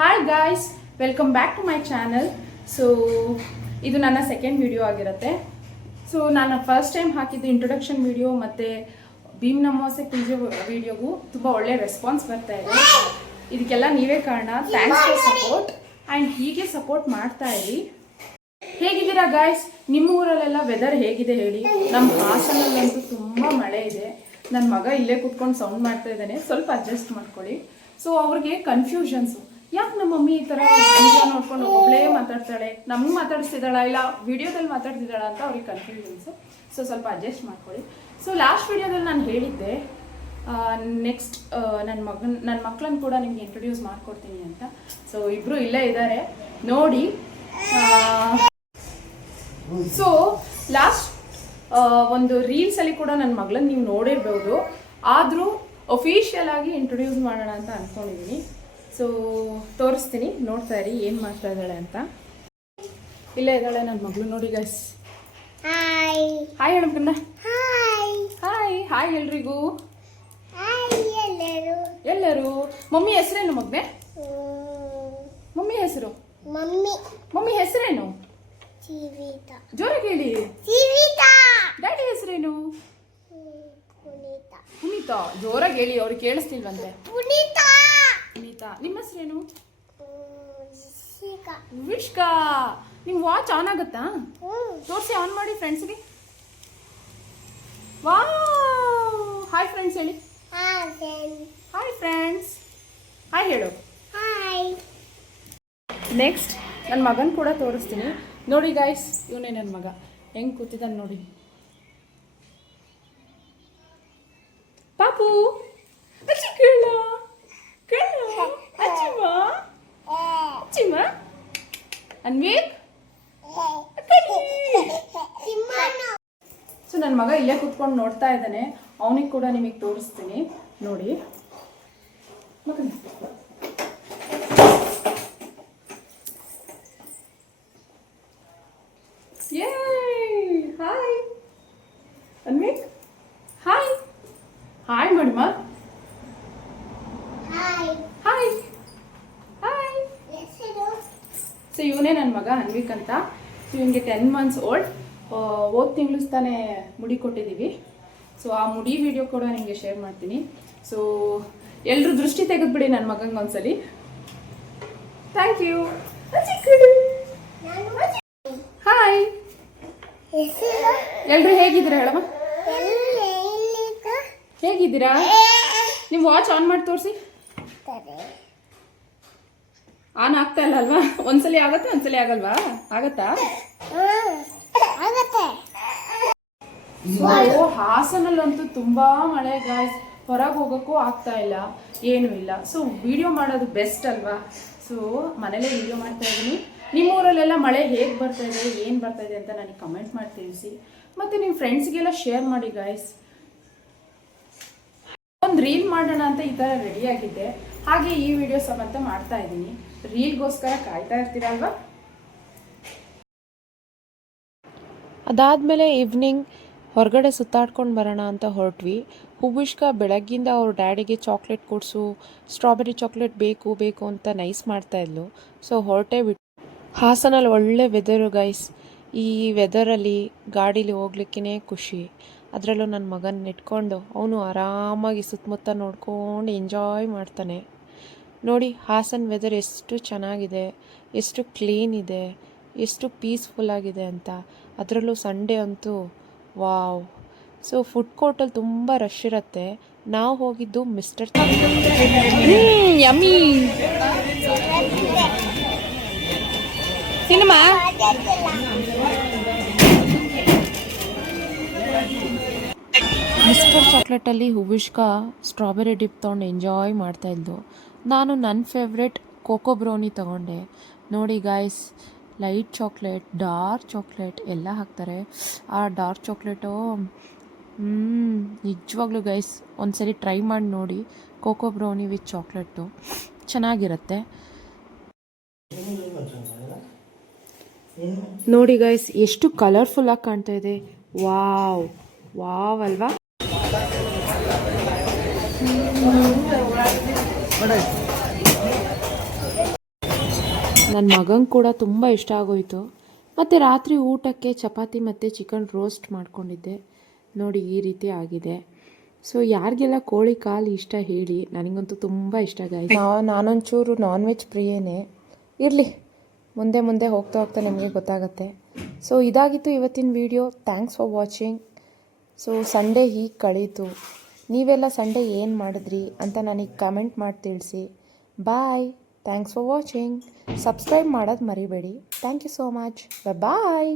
Hi guys, welcome back to my channel. So ಇದು ನನ್ನ second video ಆಗಿರುತ್ತೆ. So ನಾನು ಫಸ್ಟ್ ಟೈಮ್ ಹಾಕಿದ್ದು ಇಂಟ್ರೊಡಕ್ಷನ್ ವಿಡಿಯೋ ಮತ್ತು ಭೀಮ್ ನಮೋಸೆ ಪೂಜೆ ವಿಡಿಯೋಗೂ ತುಂಬ ಒಳ್ಳೆ ರೆಸ್ಪಾನ್ಸ್ ಬರ್ತಾ ಇದೆ. ಇದಕ್ಕೆಲ್ಲ ನೀವೇ ಕಾರಣ. ಥ್ಯಾಂಕ್ಸ್ ಫಾರ್ ಸಪೋರ್ಟ್ ಆ್ಯಂಡ್ ಹೀಗೆ ಸಪೋರ್ಟ್ ಮಾಡ್ತಾ ಇರಿ. ಹೇಗಿದ್ದೀರಾ ಗಾಯ್ಸ್? ನಿಮ್ಮ ಊರಲ್ಲೆಲ್ಲ ವೆದರ್ ಹೇಗಿದೆ ಹೇಳಿ. ನಮ್ಮ ಹಾಸನಲ್ಲಂತೂ ತುಂಬ ಮಳೆ ಇದೆ. ನನ್ನ ಮಗ ಇಲ್ಲೇ ಕೂತ್ಕೊಂಡು ಸೌಂಡ್ ಮಾಡ್ತಾ ಇದ್ದಾನೆ, ಸ್ವಲ್ಪ ಅಡ್ಜಸ್ಟ್ ಮಾಡ್ಕೊಳ್ಳಿ. ಸೊ ಅವ್ರಿಗೆ ಕನ್ಫ್ಯೂಷನ್ಸು, ಯಾಕೆ ನಮ್ಮ ಮಮ್ಮಿ ಈ ಥರ ವಿಡಿಯೋ ನೋಡ್ಕೊಂಡು ಒಬ್ಬಳೇ ಮಾತಾಡ್ತಾಳೆ, ನಮ್ಗೆ ಮಾತಾಡಿಸ್ತಿದ್ದಾಳ ಇಲ್ಲ ವಿಡಿಯೋದಲ್ಲಿ ಮಾತಾಡ್ತಿದ್ದಾಳ ಅಂತ ಅವ್ರಿಗೆ ಕನ್ಫ್ಯೂಷನ್ಸು. ಸೊ ಸ್ವಲ್ಪ ಅಡ್ಜಸ್ಟ್ ಮಾಡ್ಕೊಳ್ಳಿ. ಸೊ ಲಾಸ್ಟ್ ವಿಡಿಯೋದಲ್ಲಿ ನಾನು ಹೇಳಿದ್ದೆ ನೆಕ್ಸ್ಟ್ ನನ್ನ ಮಕ್ಕಳನ್ನು ಕೂಡ ನಿಮ್ಗೆ ಇಂಟ್ರೊಡ್ಯೂಸ್ ಮಾಡ್ಕೊಡ್ತೀನಿ ಅಂತ. ಸೊ ಇಬ್ಬರು ಇಲ್ಲೇ ಇದ್ದಾರೆ ನೋಡಿ. ಸೊ ಲಾಸ್ಟ್ ಒಂದು ರೀಲ್ಸಲ್ಲಿ ಕೂಡ ನನ್ನ ಮಗಳನ್ನ ನೀವು ನೋಡಿರ್ಬೋದು. ಆದರೂ ಅಫಿಷಿಯಲ್ ಆಗಿ ಇಂಟ್ರೊಡ್ಯೂಸ್ ಮಾಡೋಣ ಅಂತ ಅಂದ್ಕೊಂಡಿದ್ದೀನಿ. ಸೊ ತೋರಿಸ್ತೀನಿ, ನೋಡ್ತಾ ಇರಿ ಏನು ಮಾಡ್ತಾ ಇದ್ದಾಳೆ ಅಂತ. ಇಲ್ಲೇ ಇದ್ದಾಳೆ ನನ್ನ ಮಗಳು ನೋಡಿ ಗೈಸ್. ಹಾಯ್ ಹಾಯ್ ಹೇಳಬೇಕಂದ್ರೆ ಹಾಯ್ ಹಾಯ್ ಹಾಯ್ ಎಲ್ರಿಗೂ. ಎಲ್ಲರೂ ಮಮ್ಮಿ ಹೆಸರೇನು ಮಗ್ನೆ? ಮಮ್ಮಿ ಹೆಸರು ಮಮ್ಮಿ ಹೆಸರೇನು? ಜೋರಾಗಿ ಹೇಳಿ. ಡ್ಯಾಡಿ ಹೆಸರೇನು? ಪುನೀತಾ. ಜೋರಾಗಿ ಹೇಳಿ, ಅವ್ರಿಗೆ ಕೇಳಿಸ್ತಿಲ್ವಂತೆ. ಪುನೀತಾ. ನಿಮ್ಮ ಹೆಸರೇನು? ವಿಷ್ಕಾ. ನಿಮ್ಮ ವಾಚ್ ಆನ್ ಆಗುತ್ತಾ? ತೋರಿಸಿ, ಆನ್ ಮಾಡಿ ಫ್ರೆಂಡ್ಸ್ಗೆ. ವಾವ್, ಹಾಯ್ ಫ್ರೆಂಡ್ಸ್ ಹೇಳಿ. ಹಾಯ್ ಫ್ರೆಂಡ್ಸ್, ಹಾಯ್ ಹೇಳು. ನೆಕ್ಸ್ಟ್ ನನ್ನ ಮಗನ ಕೂಡ ತೋರಿಸ್ತೀನಿ ನೋಡಿ ಗಾಯ್ಸ್. ಇವನೇ ನನ್ನ ಮಗ, ಹೆಂಗೆ ಕೂತಿದ್ದಾನೆ ನೋಡಿ. ಪಾಪು ಅಚ್ಚಿ ಕೇಳ ಅಚ್ಚಿಮ್ಮ ಅಚ್ಚಿಮ್ಮ ಅನ್ವೇಕ್. ಸೊ ನನ್ನ ಮಗ ಇಲ್ಲೇ ಕೂತ್ಕೊಂಡು ನೋಡ್ತಾ ಇದ್ದಾನೆ. ಅವನಿಗೆ ಕೂಡ ನಿಮಗೆ ತೋರಿಸ್ತೀನಿ ನೋಡಿ. ಹಾಯ್ ಅನ್ವೇಕ್, ಹಾಯ್ ಹಾಯ್ ಮಾಡಿಮ್ಮ. Hi hi. ಸೊ ಇವನೇ ನನ್ನ ಮಗ ಅನ್ವಿಕ್ ಅಂತ. ಸೊ ಇವನಿಗೆ 10 months ಓಲ್ಡ್. ಹೋದ ತಿಂಗಳು ತಾನೇ ಮುಡಿ ಕೊಟ್ಟಿದ್ದೀವಿ. ಸೊ ಆ ಮುಡಿ ವಿಡಿಯೋ ಕೂಡ ನಿಮಗೆ ಶೇರ್ ಮಾಡ್ತೀನಿ. ಸೊ ಎಲ್ಲರೂ ದೃಷ್ಟಿ ತೆಗೆದ್ಬಿಡಿ ನನ್ನ ಮಗಂಗೆ ಒಂದ್ಸಲಿ. Thank you. ಹಾಯ್ ಎಲ್ರು ಹೇಗಿದ್ದೀರಾ ಹೇಳಮ್ಮ? ಹೇಗಿದ್ದೀರಾ? ನೀವು ವಾಚ್ ಆನ್ ಮಾಡಿ ತೋರಿಸಿ. ಆನ್ ಆಗ್ತಾ ಇಲ್ಲ ಅಲ್ವಾ? ಒಂದ್ಸಲಿ ಆಗತ್ತೆ, ಒಂದ್ಸಲಿ ಆಗಲ್ವಾ? ಆಗತ್ತಾ? ಹಾಸನಲ್ಲಂತೂ ತುಂಬಾ ಮಳೆ ಗಾಯ್ಸ್. ಹೊರಗೆ ಹೋಗೋಕ್ಕೂ ಆಗ್ತಾ ಇಲ್ಲ, ಏನೂ ಇಲ್ಲ. ಸೊ ವಿಡಿಯೋ ಮಾಡೋದು ಬೆಸ್ಟ್ ಅಲ್ವಾ? ಸೊ ಮನೇಲೇ ವಿಡಿಯೋ ಮಾಡ್ತಾ ಇದ್ದೀನಿ. ನಿಮ್ಮ ಊರಲ್ಲೆಲ್ಲ ಮಳೆ ಹೇಗೆ ಬರ್ತಾ ಇದೆ, ಏನು ಬರ್ತಾ ಇದೆ ಅಂತ ನನಗೆ ಕಮೆಂಟ್ ಮಾಡಿ ತಿಳಿಸಿ. ಮತ್ತು ನಿಮ್ಮ ಫ್ರೆಂಡ್ಸ್ಗೆಲ್ಲ ಶೇರ್ ಮಾಡಿ ಗಾಯ್ಸ್. ಒಂದು ರೀಲ್ ಮಾಡೋಣ ಅಂತ ಈ ಥರ ರೆಡಿಯಾಗಿದ್ದೆ, ಹಾಗೆ ಈ ವಿಡಿಯೋ ಸಮೇತ ಮಾಡ್ತಾ ಇದ್ದೀನಿ. ರೀಲ್ಗೋಸ್ಕರ ಕಾಯ್ತಾ ಇರ್ತೀರಲ್ವಾ? ಅದಾದಮೇಲೆ ಈವ್ನಿಂಗ್ ಹೊರಗಡೆ ಸುತ್ತಾಡ್ಕೊಂಡು ಬರೋಣ ಅಂತ ಹೊರಟ್ವಿ. ಹುಬಿಷ್ಕ ಬೆಳಗ್ಗಿಂದ ಅವ್ರ ಡ್ಯಾಡಿಗೆ ಚಾಕ್ಲೇಟ್ ಕೊಡಿಸು, ಸ್ಟ್ರಾಬೆರಿ ಚಾಕ್ಲೇಟ್ ಬೇಕು ಅಂತ ನೈಸ್ ಮಾಡ್ತಾಯಿದ್ಲು. ಸೊ ಹೊರಟೇ ಬಿಟ್ಟು. ಹಾಸನಲ್ಲಿ ಒಳ್ಳೆ ವೆದರು ಗೈಸ್. ಈ ವೆದರಲ್ಲಿ ಗಾಡೀಲಿ ಹೋಗ್ಲಿಕ್ಕೇ ಖುಷಿ. ಅದರಲ್ಲೂ ನನ್ನ ಮಗನ ಇಟ್ಕೊಂಡು ಅವನು ಆರಾಮಾಗಿ ಸುತ್ತಮುತ್ತ ನೋಡ್ಕೊಂಡು ಎಂಜಾಯ್ ಮಾಡ್ತಾನೆ ನೋಡಿ. ಹಾಸನ್ ವೆದರ್ ಎಷ್ಟು ಚೆನ್ನಾಗಿದೆ, ಎಷ್ಟು ಕ್ಲೀನ್ ಇದೆ, ಎಷ್ಟು ಪೀಸ್ಫುಲ್ ಆಗಿದೆ ಅಂತ. ಅದರಲ್ಲೂ ಸಂಡೇ ಅಂತೂ ವಾವ್. ಸೊ ಫುಡ್ ಕೋರ್ಟಲ್ಲಿ ತುಂಬ ರಶ್ ಇರುತ್ತೆ. ನಾವು ಹೋಗಿದ್ದು ಮಿಸ್ಟರ್ ಯಮ್ಮಿ ಸಿನಿಮಾ. ಮಿಸ್ಟರ್ ಚಾಕ್ಲೇಟಲ್ಲಿ ಹುಬಿಷ್ಕ ಸ್ಟ್ರಾಬೆರಿ ಡಿಪ್ ತೊಗೊಂಡು ಎಂಜಾಯ್ ಮಾಡ್ತಾಯಿದ್ದು. ನಾನು ನನ್ನ ಫೇವ್ರೆಟ್ ಕೋಕೋ ಬ್ರೌನಿ ತೊಗೊಂಡೆ ನೋಡಿ guys. Light chocolate, dark chocolate ಎಲ್ಲ ಹಾಕ್ತಾರೆ. ಆ ಡಾರ್ಕ್ ಚಾಕ್ಲೇಟು ನಿಜವಾಗ್ಲೂ ಗೈಸ್ ಒಂದ್ಸರಿ ಟ್ರೈ ಮಾಡಿ ನೋಡಿ. ಕೋಕೋ ಬ್ರೌನಿ ವಿತ್ ಚಾಕ್ಲೇಟು ಚೆನ್ನಾಗಿರುತ್ತೆ ನೋಡಿ ಗೈಸ್. ಎಷ್ಟು ಕಲರ್ಫುಲ್ಲಾಗಿ ಕಾಣ್ತಾ ಇದೆ. ವಾವ್ ವಾವ್ ಅಲ್ವಾ? ನನ್ನ ಮಗಂಗೆ ಕೂಡ ತುಂಬ ಇಷ್ಟ ಆಗೋಯಿತು. ಮತ್ತು ರಾತ್ರಿ ಊಟಕ್ಕೆ ಚಪಾತಿ ಮತ್ತು ಚಿಕನ್ ರೋಸ್ಟ್ ಮಾಡ್ಕೊಂಡಿದ್ದೆ. ನೋಡಿ ಈ ರೀತಿ ಆಗಿದೆ. ಸೊ ಯಾರಿಗೆಲ್ಲ ಕೋಳಿ ಕಾಲು ಇಷ್ಟ ಹೇಳಿ, ನನಗಂತೂ ತುಂಬ ಇಷ್ಟ ಗಾಯ್ಸ್. ನಾನೊಂಚೂರು non veg ಪ್ರಿಯನೇ. ಇರಲಿ, ಮುಂದೆ ಮುಂದೆ ಹೋಗ್ತಾ ಹೋಗ್ತಾ ನಿಮಗೆ ಗೊತ್ತಾಗುತ್ತೆ. ಸೊ ಇದಾಗಿತ್ತು ಇವತ್ತಿನ video. Thanks for watching. So Sunday ಹೀಗೆ ಕಳೀತು. ನೀವೆಲ್ಲ ಸಂಡೇ ಏನು ಮಾಡಿದ್ರಿ ಅಂತ ನನಗೆ ಕಮೆಂಟ್ ಮಾಡಿ ತಿಳಿಸಿ. Bye. Thanks for watching. Subscribe ಮಾಡೋದು ಮರಿಬೇಡಿ. Thank you so much. Bye.